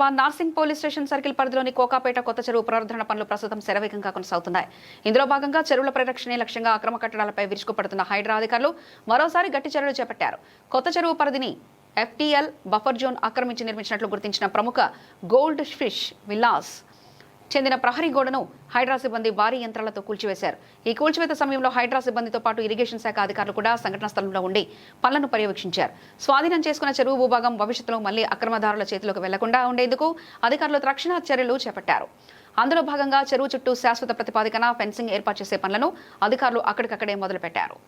Secunderabad Narsingi police station circle పరిధిలోని కోకాపేట కొత్త చెరువు పునరుద్ధరణ పనులు ప్రస్తుతం శరవేగంగా కొనసాగుతున్నాయి. ఇందులో భాగంగా చెరువుల పరిరక్షణే లక్ష్యంగా అక్రమ కట్టడాలపై విరుచుకుపడుతున్న హైడ్రా అధికారులు మరోసారి గట్టి చర్యలు చేపట్టారు. కొత్త చెరువు పరిధిని FTL బఫర్ జోన్ ఆక్రమించి నిర్మించినట్లు గుర్తించిన ప్రముఖ గోల్డ్ ఫిష్ విల్లాస్ చెందిన ప్రహరీ గోడను హైడ్రా సిబ్బంది భారీ యంత్రాలతో కూల్చివేశారు. ఈ కూల్చివేత సమయంలో హైడ్రా సిబ్బందితో పాటు ఇరిగేషన్ శాఖ అధికారులు కూడా సంఘటనా స్థలంలో ఉండి పనులను పర్యవేక్షించారు. స్వాధీనం చేసుకున్న చెరువు భూభాగం భవిష్యత్తులో మళ్లీ అక్రమదారుల చేతిలోకి వెళ్లకుండా ఉండేందుకు అధికారులు రక్షణ చర్యలు చేపట్టారు. అందులో భాగంగా చెరువు చుట్టూ శాశ్వత ప్రతిపాదికన ఫెన్సింగ్ ఏర్పాటు చేసే పనులను అధికారులు అక్కడికక్కడే మొదలుపెట్టారు.